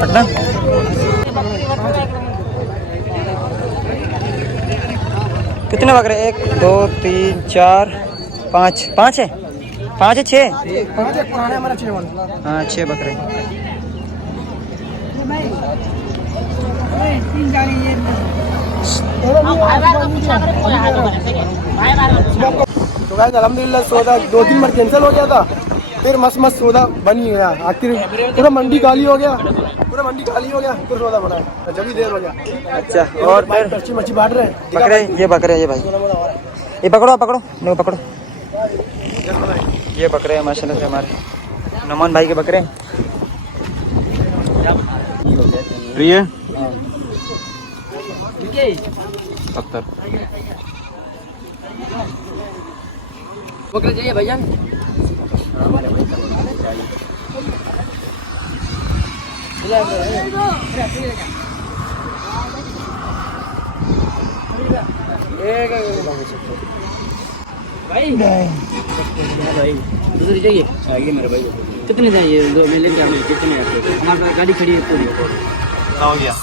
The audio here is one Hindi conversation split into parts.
पटना कितने बकरे? 1 2 3 4 5 5 है, 5 है 6? हाँ 6 बकरे। तो गाइस अल्हम्दुलिल्लाह सौदा 2-3 बार कैंसिल हो गया था, फिर मस्त मस्त सौदा बन ही गया। आखिर पूरा मंडी खाली हो गया, फिर सौदा बना है, जब ही देर हो गया। अच्छा और फिर मच्छी बांट रहे हैं बकरे, ये बकरे ये भाई, ये पकड़ो पकड़ो, नहीं पकड़ो, ये बकरे हैं माशाल्लाह से हमारे नमान भाई के बकरे। प्रिय 70 बकरे चाहिए भैया? भाई दूसरी चाहिए? ये मेरे भाई कितने चाहिए? 2 मैं लेके आऊँ। कितने आपके? हमारे पास गाड़ी खड़ी है पूरी। हो गया।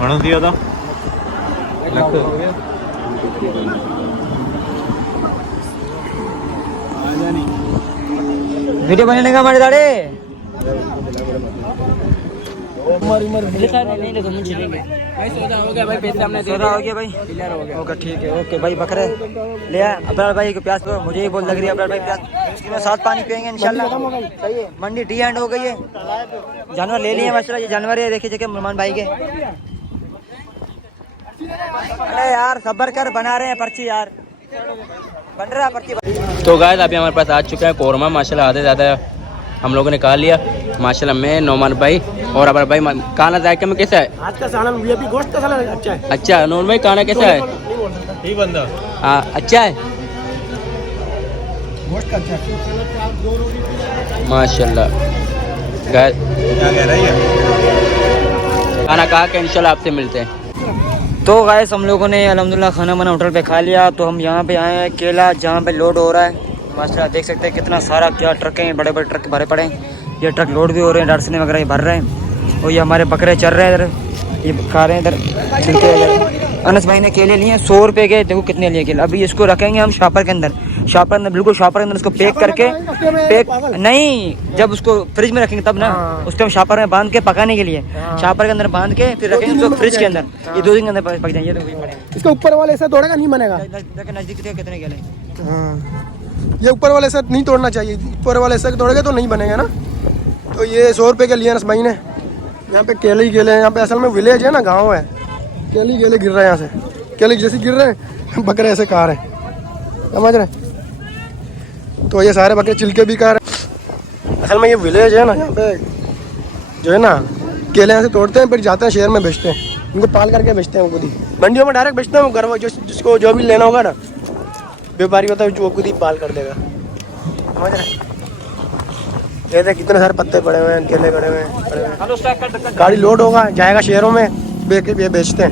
घणो दिया था वीडियो बनने का हमारे दाड़े सौदा हो गया भाई, पैसे हमने सौदा हो गया भाई, ओके ठीक है, ओके भाई बकरे ले आए। अब्रार भाई को प्यास पर मुझे ही बहुत लग रही है। अब्रार भाई प्यास, इसके में साथ पानी पियेंगे इंशाल्लाह। सही है, मंडी टी एंड हो गई है, जानवर ले लिए माशाल्लाह। ये जानवर है देखिए जगह मेहमान भाई के। अरे यार सब्र कर, बना रहे हैं पर्ची यार, बन रहा है पर्ची। तो गाइस अभी हमारे पास आ चुका है कौरमा माशाल्लाह, आधे ज़्यादा हम लोगों ने खा लिया माशाल्लाह। मैं नौमान भाई और अबर भाई। खाना जायके में कैसा है आज का सालन? वीआईपी गोश्त का सालन अच्छा है। अच्छा, नॉन भाई खाना कैसा है? ही बंदा हाँ अच्छा है गोश्त का अच्छा है माशाल्लाह। गाइस क्या कह रही है? खाना खा के इंशाल्लाह आपसे मिलते हैं। तो गाइस हम लोगों ने अल्हम्दुलिल्लाह खाना वाना होटल पे खा लिया। तो हम यहाँ पे आए हैं केला, जहाँ पे लोड हो रहा है माशाल्लाह। देख सकते हैं कितना सारा क्या ट्रक हैं, बड़े बड़े ट्रक भरे पड़े हैं। ये ट्रक लोड भी हो रहे हैं, डार्सने वगैरह ये भर रहे हैं। और ये हमारे बकरे चल रहे हैं इधर, ये खा रहे हैं इधर छिलके इधर। अनस भाई ने केले लिए 100 रुपये के, देखो कितने लिए केले। अभी इसको रखेंगे हम शॉपर के अंदर, शॉपर अंदर, बिल्कुल शॉपर के अंदर इसको पैक करके, पैक नहीं, जब उसको फ्रिज में रखेंगे तब ना, उस टाइम शॉपर में बांध के पकाने के लिए, शॉपर के अंदर बांध के फिर रखेंगे उसको फ्रिज के अंदर। ये 2 दिन के अंदर पक जाएंगे। तो इसका ऊपर वाले ऐसा तोड़ेगा नहीं बनेगा। नजदीक कितने केले? ये ऊपर वाले ऐसा नहीं तोड़ना चाहिए, ऊपर वाले ऐसा तोड़ेगा तो नहीं बनेगा ना। तो ये 100 रुपये के लिए अनस भाई ने। यहाँ पे केले ही केले हैं, यहाँ पे असल में विलेज है ना, गाँव है। केले ही केले गिर रहे हैं यहाँ से, केले जैसे गिर रहे हैं, बकरे ऐसे खा रहे हैं, समझ रहे? तो ये सारे बकरे छिलके भी खा रहे हैं। असल में ये विलेज है ना, यहाँ पे जो है ना केले यहाँ से तोड़ते हैं, फिर जाते हैं शहर में बेचते हैं, उनको पाल करके बेचते हैं। वो खुद ही मंडियों में डायरेक्ट बेचते हैं। वो घर वो जिसको जो भी लेना होगा ना, व्यापारी होता है वो खुद ही पाल कर देगा, समझ रहे? ये देख कितने सारे पत्ते पड़े हुए हैं, केले पड़े हुए हैं। गाड़ी लोड होगा, जाएगा शहरों में, बेचते हैं।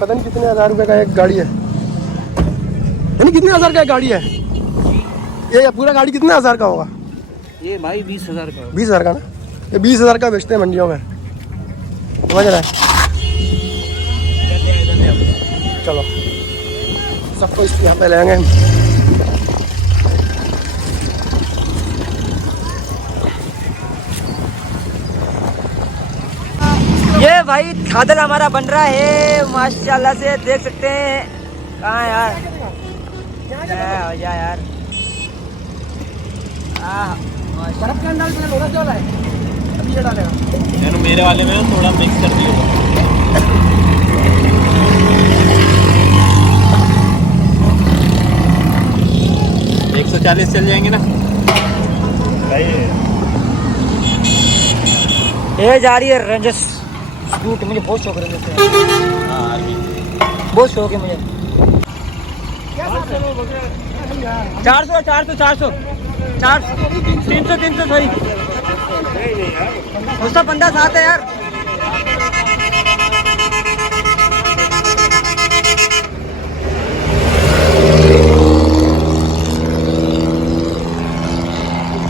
पता नहीं कितने 1000 रुपये का एक गाड़ी है, यानी कितने 1000 का एक गाड़ी है ये? पूरा गाड़ी कितने 1000 का होगा ये भाई? 20,000 का। 20,000 का ना? ये 20,000 का बेचते हैं मंडियों में, समझ रहा है? चलो सबको इस यहाँ पे लेंगे। ये भाई खादल हमारा बन रहा है माशाल्लाह से, देख सकते हैं। कहाँ यार? हो जा यार। बर्फ के अंदर में लोड़ा चला है, अभी ये डालेगा। मेरे वाले में थोड़ा मिक्स कर दियो। 140 चल जाएंगे ना भाई? ये जा रही है रंजस स्कूट, मुझे बहुत शौक है रंजस से, बहुत शौक है मुझे। 400 400 400 300 300 सॉरी, उसका बंदा साथ है यार।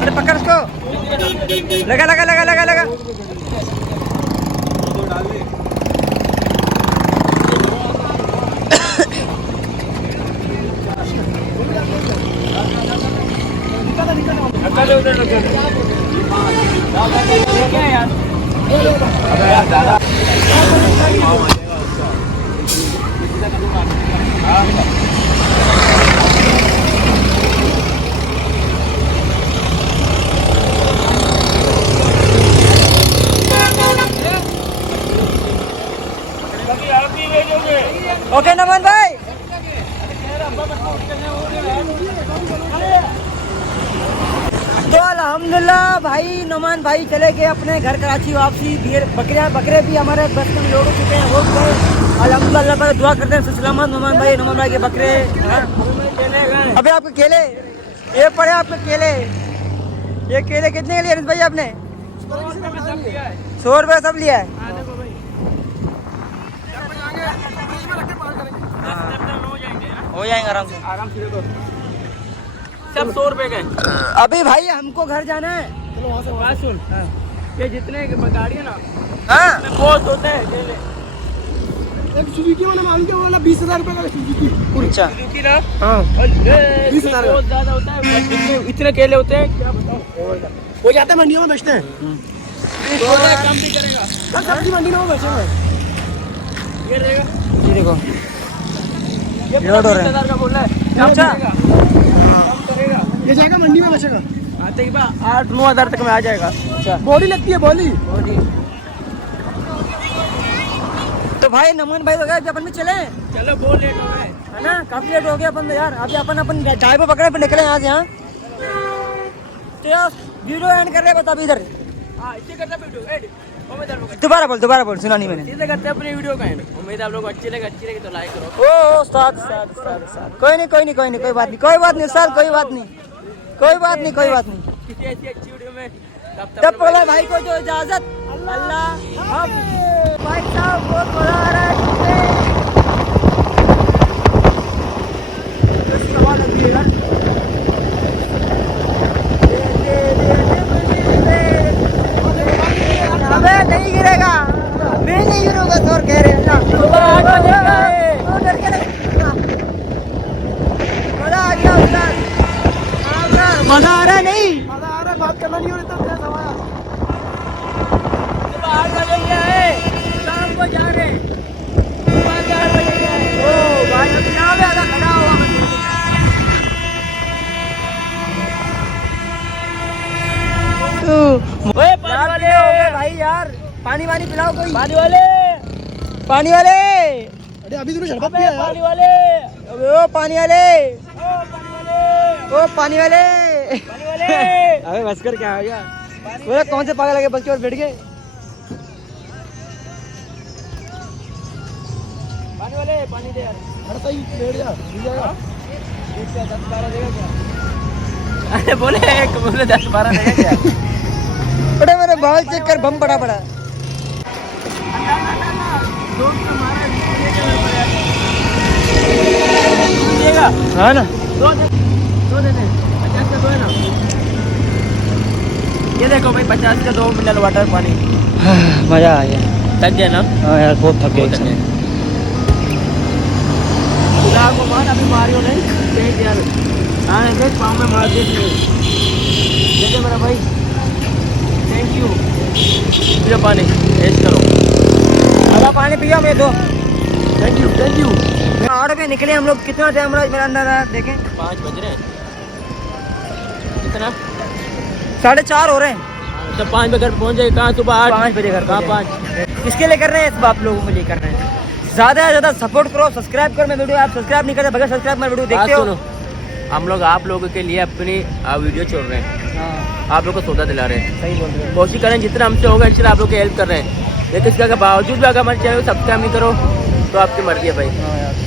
अरे पकड़ उसको, लगा लगा लगा लगा लगा। ओके नमन भाई, तो अल्हम्दुलिल्लाह भाई नमान भाई चले गए अपने घर कराची वापसी। बकरे भी हमारे बस में लोड हो चुके हैं, हो गए अल्हम्दुलिल्लाह। अल्लाह पर दुआ करते हैं सलामत नमान भाई के बकरे। अबे आपके केले ये पड़े, आपके केले, ये केले कितने के लिए भाई आपने? 100 रुपये सब लिया है। हो जाएंगे आराम से सब 100 रुपए के। अभी भाई हमको घर जाना है। बात सुन, ये जितने गाड़ी है ना, हाँ बहुत होते हैं केले। एक सुजुकी वाला मान के वाला 20,000 रुपए का सुजुकी। अच्छा क्योंकि ना हाँ और ये 20,000 बहुत ज्यादा होता है, इतने केले होते हैं क्या बताऊं। वो जाते हैं मंडियों में बेचते हैं, कम भी करेगा। हर सब्जी मंडी में वो बेचेंगे। ये रहेगा, ये देखो ये लोड हो रहा है। 20,000 का बोल रहा है। अच्छा। कम करेगा, ये जाएगा मंडी में बेचेगा। आते ही 8-9 तक में आ जाएगा। अच्छा बॉडी लगती है बॉडी। तो भाई नमन भाई वगैरह अपन भी चले, चलो बहुत लेट हो गए है ना, काफी लेट हो गया अपन तो यार। अभी अपन ड्राइवर पकड़े पे निकले यहाँ से। यहाँ तो यार वीडियो एंड कर रहे हैं, बता अभी इधर हाँ इसे करता वीडियो एड। उम्मीद आप लोग दोबारा बोल, सुना नहीं मैंने। सीधे करते हैं अपनी वीडियो का एंड। उम्मीद आप लोग अच्छी लगे तो लाइक करो। ओ साथ कोई नहीं कोई बात नहीं उस्ताद, कोई बात नहीं। किसी ऐसी अच्छी वीडियो में तब पहले भाई को जो इजाजत, अल्लाह हाफ़िज़। भाई साहब बहुत मजा आ रहा है। अबे नहीं गिरेगा, मैं नहीं गिरूंगा सर कह रहे हैं। मजा आ गया उस्ताद, मजा आ रहा है नहीं? मजा आ रहा है, बात करना नहीं हो रहा था सवाया। सुबह 8 बजे गए, शाम को जा रहे, सुबह 4 बजे गए। ओ भाई अब यहाँ पे आधा खड़ा हुआ ओए पानी वाले हो गए भाई यार। पानी पिलाओ कोई, पानी वाले अरे अभी तूने शरबत पिया यार। पानी वाले अबे ओ पानी वाले अबे बस कर, क्या आ गया? बोले कौन से पागल लगे बल्कि और बैठ गए। पानी दे यार। अरे सही बैठ जा, मिल जाएगा। 10-12 देगा क्या? अरे बोले 10-12 देगा क्या? बड़े मेरे बाल चेक कर, बम पड़ा देगा हाँ ना। दो दे दे 50 का 2 है ना। ये देखो भाई 50 का 2 मिनरल वाटर पानी। मजा आ गया। थक गया ना? हाँ यार बहुत थक गए। खुदा को मार, अभी मारियो नहीं देख यार। हाँ देख पाँव में मार दे देखिए मेरा भाई। Thank you. पियो पानी, टेस्ट करो। अब पानी पिया मैं दो। Thank you. 8 बजे निकले हम लोग। कितना टाइम रहा मेरा अंदर आया देखें? 5 बज रहे हैं। कितना? 4:30 हो रहे हैं। तो 5 बजे घर पहुँच जाए। कहाँ सुबह 8? 5 बजे घर। कहाँ 5? किसके लिए कर रहे हैं? सब आप लोगों के लिए कर रहे हैं। ज़्यादा से ज़्यादा सपोर्ट करो, सब्सक्राइब करो। मैं वीडियो आप सब्सक्राइब नहीं करते, बगैर सब्सक्राइब मैं वीडियो देखते हो। सुनो, हम लोग आप लोगों के लिए अपनी वीडियो छोड़ रहे हैं। हाँ आप लोग को सौदा दिला रहे हैं। सही बोल रहे हो। कोशिश करें जितना हमसे होगा इंशाल्लाह आप लोग को हेल्प कर रहे हैं, लेकिन इसका के बावजूद भी अगर हमारे चैनल को सब्सक्राइब नहीं करो तो आपकी मर्जी है भाई। हाँ यार